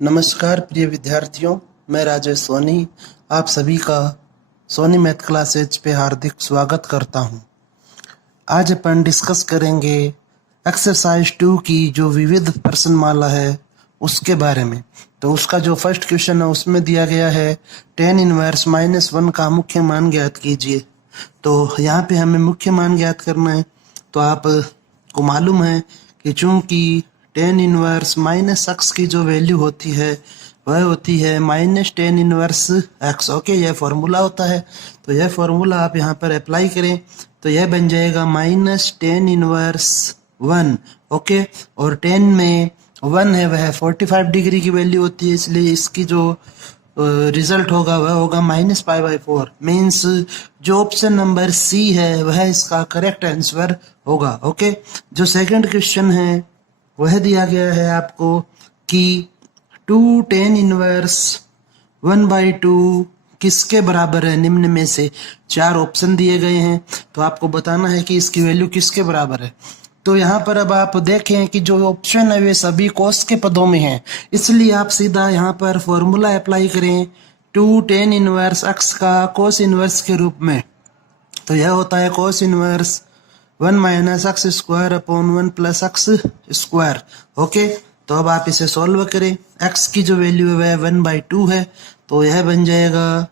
नमस्कार प्रिय विद्यार्थियों, मैं राजेश सोनी आप सभी का सोनी मैथ क्लासेज पे हार्दिक स्वागत करता हूं। आज अपन डिस्कस करेंगे एक्सरसाइज 2 की जो विविध प्रश्नमाला है उसके बारे में। तो उसका जो फर्स्ट क्वेश्चन है उसमें दिया गया है tan इनवर्स -1 का मुख्य मान ज्ञात कीजिए। तो यहाँ पे हमें मुख्य मान ज्ञात करना है। तो आपको मालूम है कि चूंकि tan इनवर्स -x की जो वैल्यू होती है वह होती है -tan इनवर्स x। ओके, यह फॉर्मूला होता है। तो यह फॉर्मूला आप यहाँ पर अप्लाई करें तो यह बन जाएगा -tan इनवर्स 1। ओके, और tan में 1 है वह 45 डिग्री की वैल्यू होती है, इसलिए इसकी जो रिजल्ट होगा वह होगा -π/4। मीन्स जो ऑप्शन नंबर सी है वह इसका करेक्ट आंसर होगा। ओके, जो सेकंड क्वेश्चन है वह दिया गया है आपको कि 2 tan इनवर्स 1/2 किसके बराबर है। निम्न में से 4 ऑप्शन दिए गए हैं, तो आपको बताना है कि इसकी वैल्यू किसके बराबर है। तो यहाँ पर अब आप देखें कि जो ऑप्शन है वे सभी कोस के पदों में हैं, इसलिए आप सीधा यहाँ पर फॉर्मूला अप्लाई करें 2 tan इनवर्स x का कोस इनवर्स के रूप में। तो यह होता है cos inverse 1 - x² / 1 + x²। Okay, तो अब आप इसे सॉल्व करें। x की जो वैल्यू है वह 1/2 है, तो यह बन जाएगा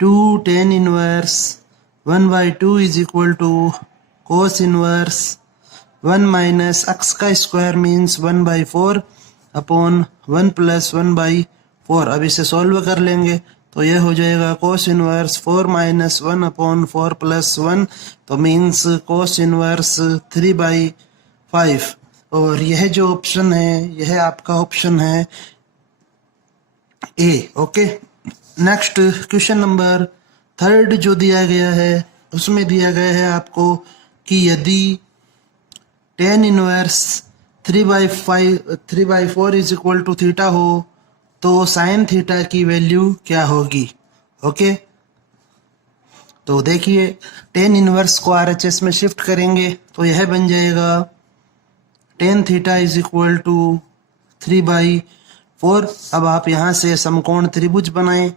2 tan inverse 1/2 = cos inverse 1 - x² means 1/4 / 1 + 1/4। अब इसे सॉल्व कर लेंगे तो यह हो जाएगा कोस इनवर्स 4 - 1/4 + 1, तो मीन्स कोस इनवर्स 3/5। और यह जो ऑप्शन है यह आपका ऑप्शन है ए। ओके, नेक्स्ट क्वेश्चन नंबर 3 जो दिया गया है उसमें दिया गया है आपको कि यदि tan इनवर्स 3/4 = थीटा हो तो साइन थीटा की वैल्यू क्या होगी। ओके, तो देखिए tan इनवर्स को RHS में शिफ्ट करेंगे तो यह बन जाएगा tan थीटा = 3/4। अब आप यहाँ से समकोण त्रिभुज बनाएं।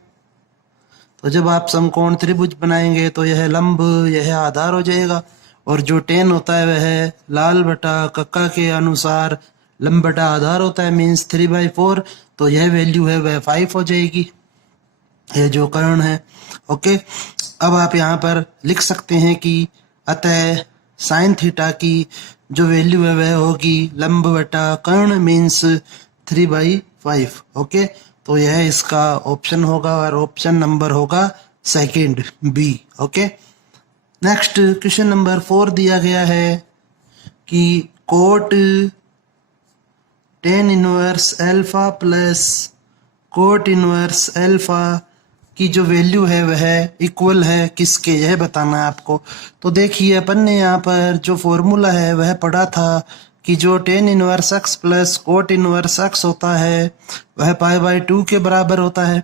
तो जब आप समकोण त्रिभुज बनाएंगे तो यह लंब यह आधार हो जाएगा, और जो tan होता है वह लाल बटा कक्का के अनुसार लंब बटा आधार होता है, मीन्स 3/4। तो यह वैल्यू है वह 5 हो जाएगी, यह जो कर्ण है। ओके, अब आप यहाँ पर लिख सकते हैं कि अतः साइन थीटा की जो वैल्यू है वह होगी लंब बटा कर्ण मीन्स 3/5। ओके, तो यह इसका ऑप्शन होगा और ऑप्शन नंबर होगा second B. Okay, next question number 4 दिया गया है कि cot tan inverse alpha plus cot inverse alpha की जो वैल्यू है वह इक्वल है किसके, यह बताना है आपको। तो देखिए अपन ने यहाँ पर जो फॉर्मूला है वह पढ़ा था कि जो tan inverse x plus cot inverse x होता है वह π/2 के बराबर होता है।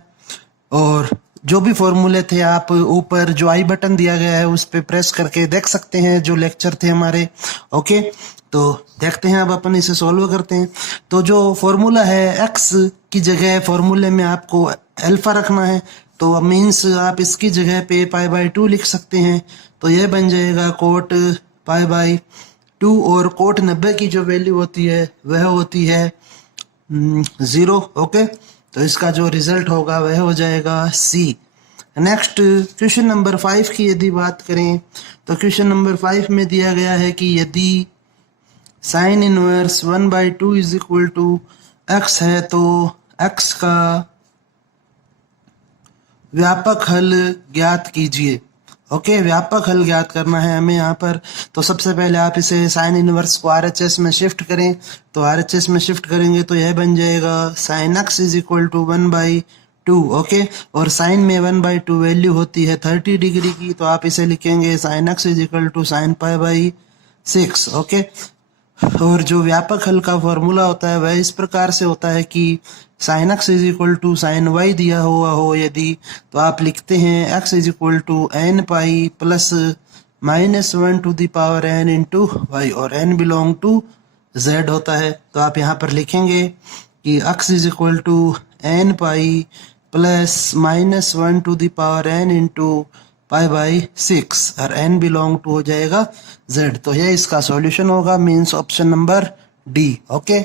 और जो भी फॉर्मूले थे आप ऊपर जो आई बटन दिया गया है उस पे प्रेस करके देख सकते हैं जो लेक्चर थे हमारे। ओके, तो देखते हैं अब अपन इसे सॉल्व करते हैं। तो जो फॉर्मूला है x की जगह फॉर्मूले में आपको अल्फा रखना है, तो मीन्स आप इसकी जगह पे π/2 लिख सकते हैं। तो यह बन जाएगा कोट π/2, और कोट 90 की जो वैल्यू होती है वह होती है 0। ओके, तो इसका जो रिजल्ट होगा वह हो जाएगा सी। नेक्स्ट क्वेश्चन नंबर 5 की यदि बात करें तो क्वेश्चन नंबर 5 में दिया गया है कि यदि साइन इनवर्स 1/2 = x है तो x का व्यापक हल ज्ञात कीजिए। ओके, व्यापक हल ज्ञात करना है हमें यहाँ पर। तो सबसे पहले आप इसे साइन इनवर्स को RHS में शिफ्ट करें। तो RHS में शिफ्ट करेंगे तो यह बन जाएगा साइन x = 1/2। ओके, और साइन में 1/2 वैल्यू होती है 30 डिग्री की, तो आप इसे लिखेंगे साइन x = sin π/6। ओके, और जो व्यापक हल का फॉर्मूला होता है वह इस प्रकार से होता है कि साइन x = sin y दिया हुआ हो यदि, तो आप लिखते हैं x = n π plus -1 to the power n into y, और n बिलोंग टू z होता है। तो आप यहाँ पर लिखेंगे कि x is equal to n pi plus minus 1 to the power n into pi by 6 और n बिलोंग टू हो जाएगा z। तो यह इसका सॉल्यूशन होगा, means option number D. Okay,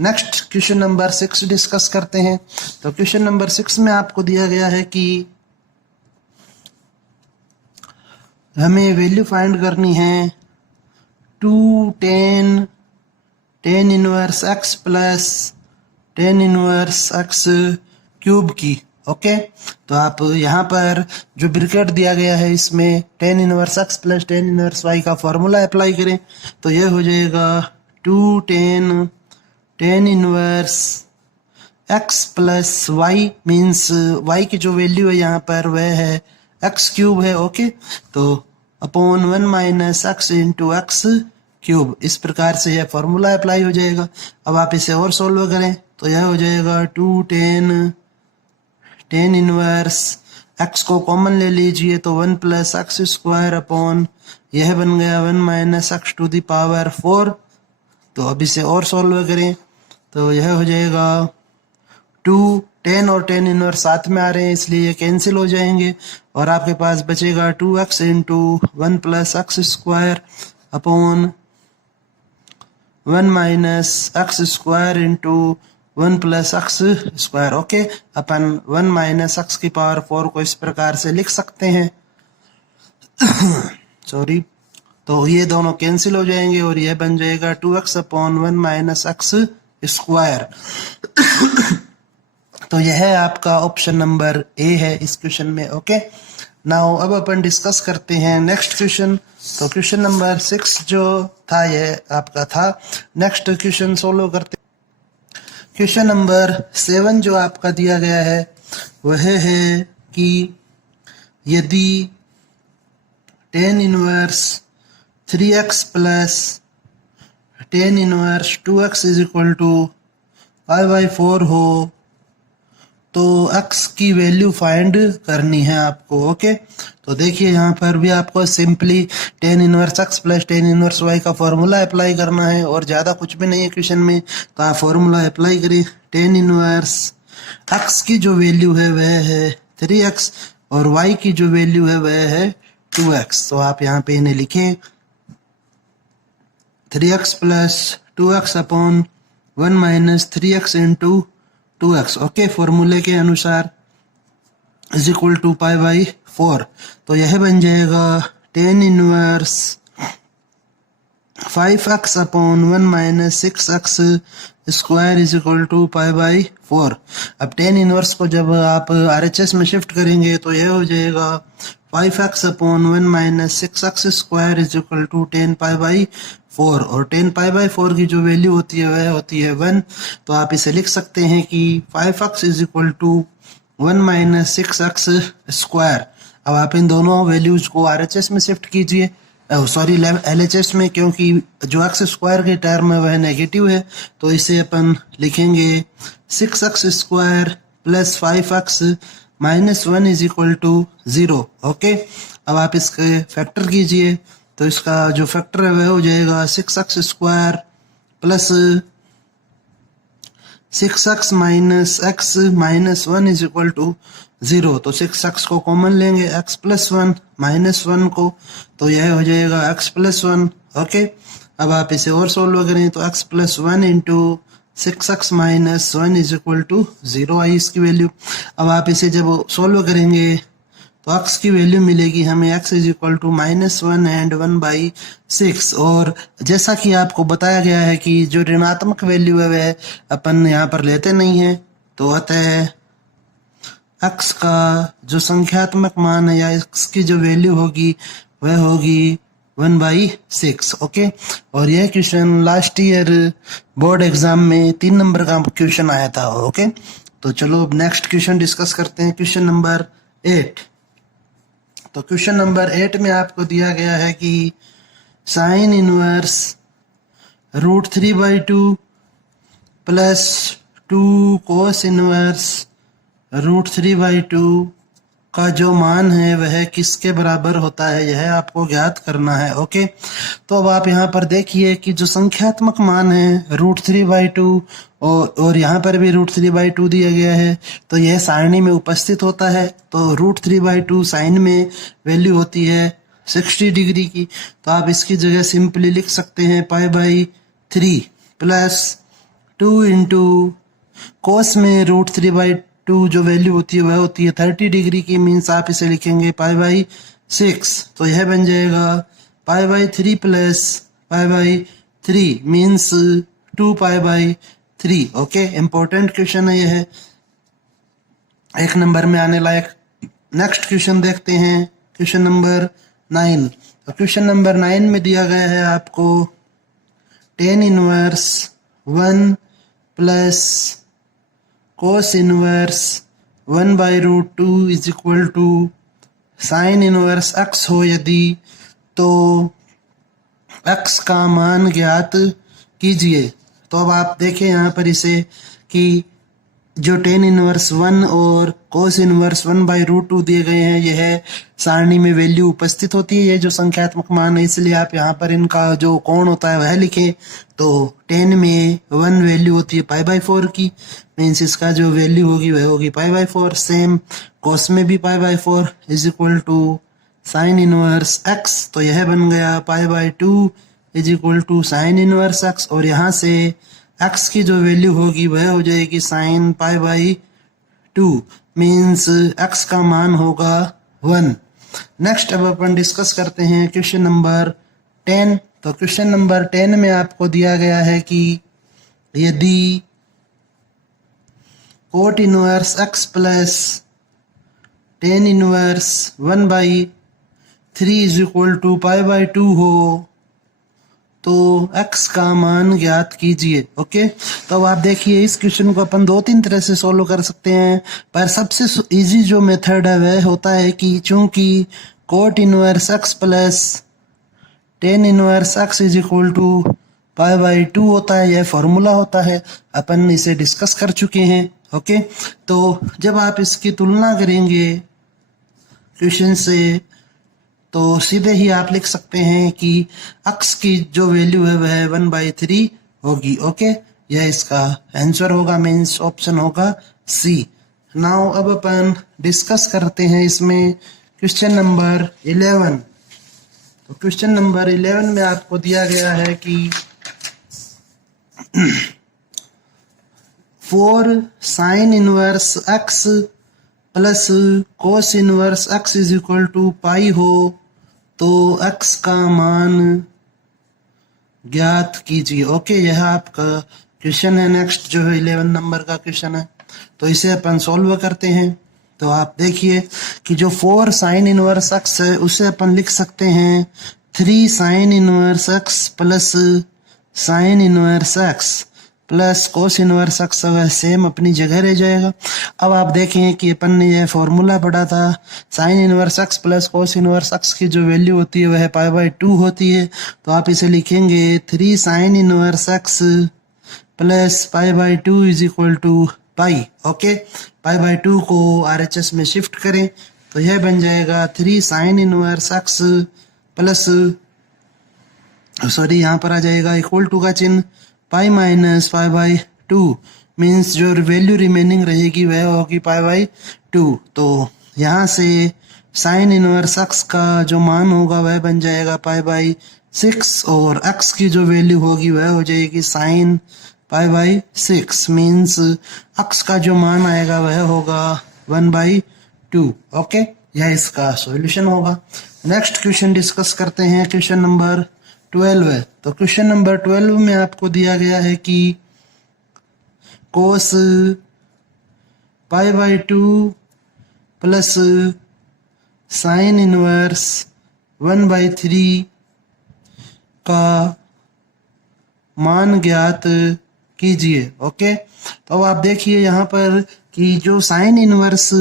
next question number 6 discuss करते हैं। तो क्वेश्चन नंबर 6 में आपको दिया गया है कि हमें वैल्यू फाइंड करनी है 2 tan inverse x plus tan inverse x cube की। ओके, तो आप यहाँ पर जो ब्रैकेट दिया गया है इसमें tan inverse x plus tan inverse y का फॉर्मूला अप्लाई करें तो यह हो जाएगा 2 tan inverse x plus y, means y की जो वैल्यू है यहाँ पर वह है x क्यूब है। ओके, तो upon 1 minus x into x cube, इस प्रकार से यह फॉर्मूला अप्लाई हो जाएगा। अब आप इसे और सोल्व करें तो यह हो जाएगा 2 tan इनवर्स x को कॉमन ले लीजिए तो 1 प्लस एक्स स्क्वायर अपॉन यह बन गया 1 minus x to the power 4। तो अब इसे और सोल्व करें तो यह हो जाएगा 2 tan और tan इनवर्स साथ में आ रहे हैं इसलिए ये कैंसिल हो जाएंगे और आपके पास बचेगा 2x into 1 plus x square upon 1 minus x square into 1 plus x square. Okay, अपन 1 माइनस एक्स की पावर 4 को इस प्रकार से लिख सकते हैं सॉरी, तो ये दोनों कैंसिल हो जाएंगे और यह बन जाएगा 2x upon 1 minus x square. तो यह आपका ऑप्शन नंबर ए है इस क्वेश्चन में। ओके, नाउ अब अपन डिस्कस करते हैं नेक्स्ट क्वेश्चन। तो क्वेश्चन नंबर 6 जो था यह आपका था। नेक्स्ट क्वेश्चन सोल्व करते। क्वेश्चन नंबर 7 जो आपका दिया गया है वह है कि यदि tan inverse 3x plus tan inverse 2x is equal to pi by 4 हो तो x की वैल्यू फाइंड करनी है आपको। ओके, तो देखिए यहाँ पर भी आपको simply tan inverse x plus tan inverse y का फॉर्मूला अप्लाई करना है और ज़्यादा कुछ भी नहीं है क्वेश्चन में, तो आप फॉर्मूला अप्लाई करें। tan इनवर्स x की जो वैल्यू है वह है 3x और y की जो वैल्यू है वह है 2x। तो आप यहाँ पे इन्हें लिखें 3x plus 2x upon 1 minus 3x into 2x। Okay, फॉर्मूले के अनुसार is equal to pi by 4। तो यह बन जाएगा tan inverse 5x upon 1 minus 6x square is equal to pi by 4। अब tan इनवर्स को जब आप RHS में शिफ्ट करेंगे तो यह हो जाएगा 5x upon 1 minus 6x square is equal to 10 pi by 4 और 10 पाई बाई 4 की जो वैल्यू होती है वह होती है 1। तो आप इसे लिख सकते हैं कि 5x is equal to 1 minus 6x square. अब आप इन दोनों वैल्यूज को RHS में शिफ्ट कीजिए, सॉरी LHS में, क्योंकि जो x स्क्वायर की टर्म है वह नेगेटिव है। तो इसे अपन लिखेंगे 6x square plus 5x minus 1 is equal to 0। Okay, अब आप इसके फैक्टर कीजिए तो इसका जो फैक्टर है वह हो जाएगा 6x square plus 6x minus x minus 1 is equal to 0। तो 6x को कॉमन लेंगे, x प्लस 1 माइनस 1 को, तो यह हो जाएगा x प्लस 1। ओके, अब आप इसे और सोल्व करें तो x plus 1 into 6x minus 1 is equal to 0 आई इसकी वैल्यू। अब आप इसे जब सोल्व करेंगे तो x की वैल्यू मिलेगी हमें x is equal to -1 and 1/6। और जैसा कि आपको बताया गया है कि जो ऋणात्मक वैल्यू है वह अपन यहाँ पर लेते नहीं है, तो अतः x का जो संख्यात्मक मान है या x की जो वैल्यू होगी वह होगी 1/6। ओके, और यह question last year board exam में 3 नंबर का क्वेश्चन आया था। ओके, तो चलो नेक्स्ट क्वेश्चन डिस्कस करते हैं। Question number 8। तो क्वेश्चन नंबर 8 में आपको दिया गया है कि sine inverse √3/2 plus 2 cos inverse √3/2 का जो मान है वह किसके बराबर होता है, यह आपको ज्ञात करना है। ओके, तो अब आप यहाँ पर देखिए कि जो संख्यात्मक मान है √3/2 और यहाँ पर भी √3/2 दिया गया है, तो यह सारणी में उपस्थित होता है। तो √3/2 साइन में वैल्यू होती है 60 डिग्री की, तो आप इसकी जगह सिंपली लिख सकते हैं π/3 प्लस 2 इंटू कोस में √3/2 जो वैल्यू होती है वह होती है 30 डिग्री की, मीन्स आप इसे लिखेंगे π/6। तो यह बन जाएगा π/3 plus π/3 means 2π/3। Okay, important question है यह, एक नंबर में आने लायक। नेक्स्ट क्वेश्चन देखते हैं, क्वेश्चन नंबर 9। तो क्वेश्चन नंबर 9 में दिया गया है आपको tan inverse 1 plus cos inverse 1/√2 is equal to sine inverse x हो यदि, तो x का मान ज्ञात कीजिए। तो अब आप देखें यहाँ पर इसे कि जो tan इनवर्स 1 और cos इनवर्स 1/√2 दिए गए हैं, यह सारणी में वैल्यू उपस्थित होती है, ये जो संख्यात्मक मान है, इसलिए आप यहाँ पर इनका जो कोण होता है वह लिखें। तो tan में 1 वैल्यू होती है π/4 की, मीन्स इसका जो वैल्यू होगी वह होगी π/4। सेम cos में भी π/4 is equal to sine inverse x, तो यह बन गया π/2 is equal to sine inverse x, और यहाँ से x की जो वैल्यू होगी वह हो जाएगी साइन π/2, मीन्स x का मान होगा 1। नेक्स्ट अब अपन डिस्कस करते हैं क्वेश्चन नंबर 10। तो क्वेश्चन नंबर 10 में आपको दिया गया है कि यदि cot inverse x plus tan inverse 1/3 is equal to π/2 हो, तो x का मान ज्ञात कीजिए। ओके, तो अब आप देखिए इस क्वेश्चन को अपन 2-3 तरह से सोल्व कर सकते हैं, पर सबसे इजी जो मेथड है वह होता है कि चूंकि cot inverse x plus tan inverse x is equal to π/2 होता है, यह फॉर्मूला होता है, अपन इसे डिस्कस कर चुके हैं। ओके, तो जब आप इसकी तुलना करेंगे क्वेश्चन से, तो सीधे ही आप लिख सकते हैं कि x की जो वैल्यू है वह 1/3 होगी। ओके, यह इसका आंसर होगा, मीन्स ऑप्शन होगा सी। नाउ अब अपन डिस्कस करते हैं इसमें क्वेश्चन नंबर 11। तो क्वेश्चन नंबर 11 में आपको दिया गया है कि 4 sine inverse x plus cos inverse x is equal to pi हो, तो x का मान ज्ञात कीजिए। ओके, यह आपका क्वेश्चन है। नेक्स्ट जो है 11 नंबर का क्वेश्चन है, तो इसे अपन सॉल्व करते हैं। तो आप देखिए कि जो 4 साइन इनवर्स x है उसे अपन लिख सकते हैं 3 sine inverse x plus sign inverse x plus cos inverse x, वह सेम अपनी जगह रह जाएगा। अब आप देखें कि अपन ने यह फॉर्मूला पढ़ा था, sign inverse x plus cos inverse x की जो वैल्यू होती है वह π/2 होती है, तो आप इसे लिखेंगे 3 sine inverse x plus π/2 is equal to pi. Okay, π/2 को RHS में शिफ्ट करें तो यह बन जाएगा 3 sine inverse x plus, sorry यहाँ पर आ जाएगा इक्वल टू का चिन्ह, पाई माइनस π/2, मीन्स जो वैल्यू रिमेनिंग रहेगी वह होगी π/2। तो यहाँ से साइन इनवर्स x का जो मान होगा वह बन जाएगा π/6, और x की जो वैल्यू होगी वह हो जाएगी साइन π/6, मीन्स x का जो मान आएगा वह होगा 1/2। ओके, यह इसका सॉल्यूशन होगा। नेक्स्ट क्वेश्चन डिस्कस करते हैं, क्वेश्चन नंबर 12 है। तो क्वेश्चन नंबर 12 में आपको दिया गया है कि कोस π/2 प्लस साइन इनवर्स 1/3 का मान ज्ञात कीजिए। ओके, तो अब आप देखिए यहाँ पर कि जो साइन इनवर्स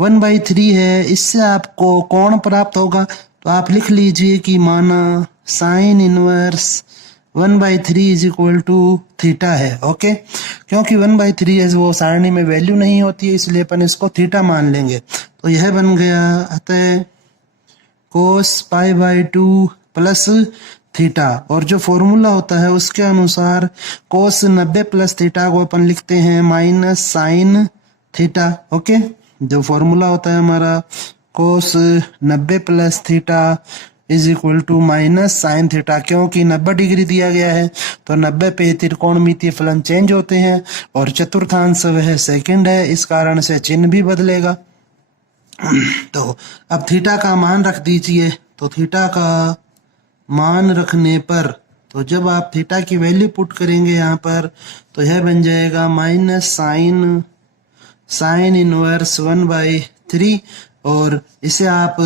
1/3 है, इससे आपको कोण प्राप्त होगा। तो आप लिख लीजिए कि माना sine inverse 1/3 is equal to theta है। ओके, क्योंकि 1/3 है वो सारणी में वैल्यू नहीं होती है, इसलिए अपन इसको थीटा मान लेंगे। तो यह बन गया अतः कोस पाई बाई 2 प्लस थीटा, और जो फॉर्मूला होता है उसके अनुसार कोस 90 प्लस थीटा को अपन लिखते हैं माइनस साइन थीटा। ओके, जो फॉर्मूला होता है हमारा cos 90 plus theta is equal to minus sine theta, क्योंकि 90 डिग्री दिया गया है तो 90 पे त्रिकोणमितीय फलन चेंज होते हैं और चतुर्थांश वह सेकंड है, इस कारण से चिन्ह भी बदलेगा। तो अब थीटा का मान रख दीजिए, तो थीटा का मान रखने पर, तो जब आप थीटा की वैल्यू पुट करेंगे यहाँ पर, तो यह बन जाएगा माइनस साइन इनवर्स 1/3, और इसे आप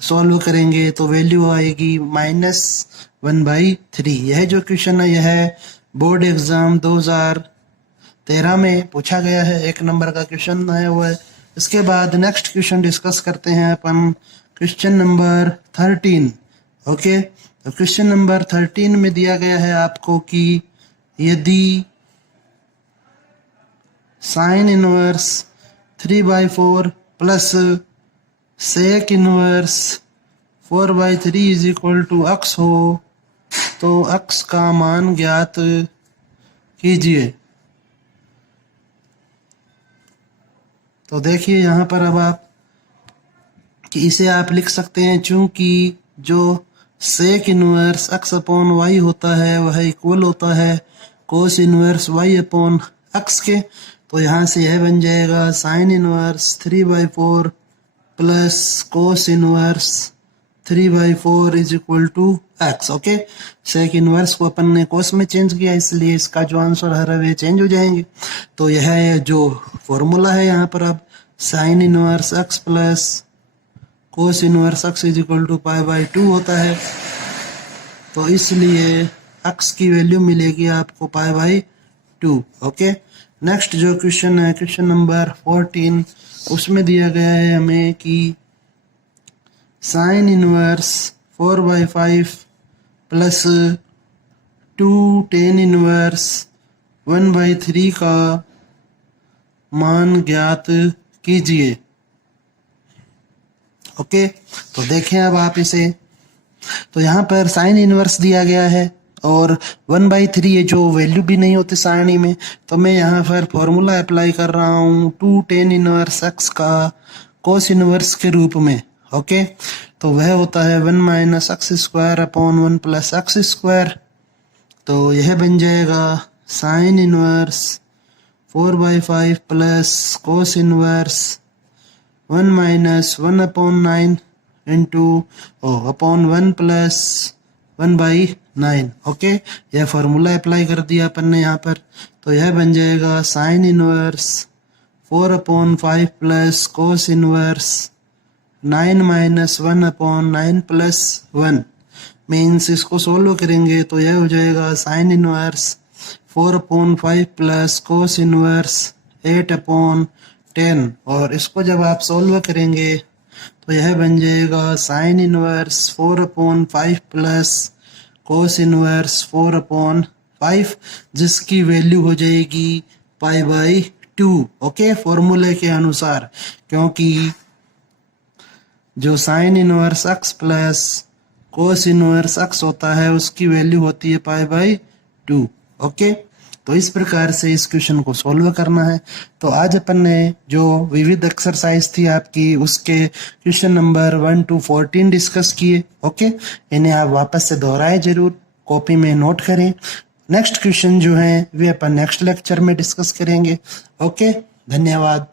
सॉल्व करेंगे तो वैल्यू आएगी -1/3। यह जो क्वेश्चन है यह बोर्ड एग्जाम 2013 में पूछा गया है, 1 नंबर का क्वेश्चन आया हुआ है। इसके बाद नेक्स्ट क्वेश्चन डिस्कस करते हैं अपन, क्वेश्चन नंबर 13। ओके, तो क्वेश्चन नंबर 13 में दिया गया है आपको कि यदि sine inverse 3/4 plus sec inverse 4/3 is equal to x हो तो अक्स का मान ज्ञात कीजिए। तो देखिए यहाँ पर अब आप कि इसे आप लिख सकते हैं, चूंकि जो sec inverse x upon Y होता है वह इक्वल होता है cos inverse y upon x के, तो यहाँ से यह बन जाएगा sine inverse 3/4 plus cos inverse 3/4 is equal to x। Okay, sec inverse को अपन ने कोस में चेंज किया, इसलिए इसका जो आंसर है वे चेंज हो जाएंगे। तो यह जो फॉर्मूला है यहाँ पर अब sine inverse x plus cos inverse x is equal to π/2 होता है, तो इसलिए x की वैल्यू मिलेगी आपको π/2। ओके, नेक्स्ट जो क्वेश्चन है क्वेश्चन नंबर 14, उसमें दिया गया है हमें कि sine inverse 4/5 plus 2 tan inverse 1/3 का मान ज्ञात कीजिए। ओके, तो देखें अब आप इसे, तो यहाँ पर साइन इनवर्स दिया गया है और 1/3 ये जो वैल्यू भी नहीं होती सारणी में, तो मैं यहाँ पर फॉर्मूला अप्लाई कर रहा हूँ 2 tan इनवर्स x का कोस इनवर्स के रूप में। ओके, तो वह होता है 1 - x² अपॉन 1 + x², तो यह बन जाएगा sine inverse 4/5 plus cos inverse 1 - 1/9 into upon 1 + 1/9। Okay, यह फार्मूला अप्लाई कर दिया अपन ने यहाँ पर, तो यह बन जाएगा sine inverse 4/5 plus cos inverse 9 - 1/9 + 1 means इसको सोल्व करेंगे तो यह हो जाएगा sine inverse 4/5 plus cos inverse 8/10, और इसको जब आप सोल्व करेंगे तो यह बन जाएगा sine inverse 4/5 plus cos inverse 4/5, जिसकी वैल्यू हो जाएगी π/2। ओके, फॉर्मूले के अनुसार, क्योंकि जो sign inverse x plus cos inverse x होता है उसकी वैल्यू होती है π/2। ओके, तो इस प्रकार से इस क्वेश्चन को सॉल्व करना है। तो आज अपन ने जो विविध एक्सरसाइज थी आपकी उसके क्वेश्चन नंबर 1 to 14 डिस्कस किए। ओके, इन्हें आप वापस से दोहराएं, जरूर कॉपी में नोट करें। नेक्स्ट क्वेश्चन जो है वे अपन नेक्स्ट लेक्चर में डिस्कस करेंगे। ओके, धन्यवाद।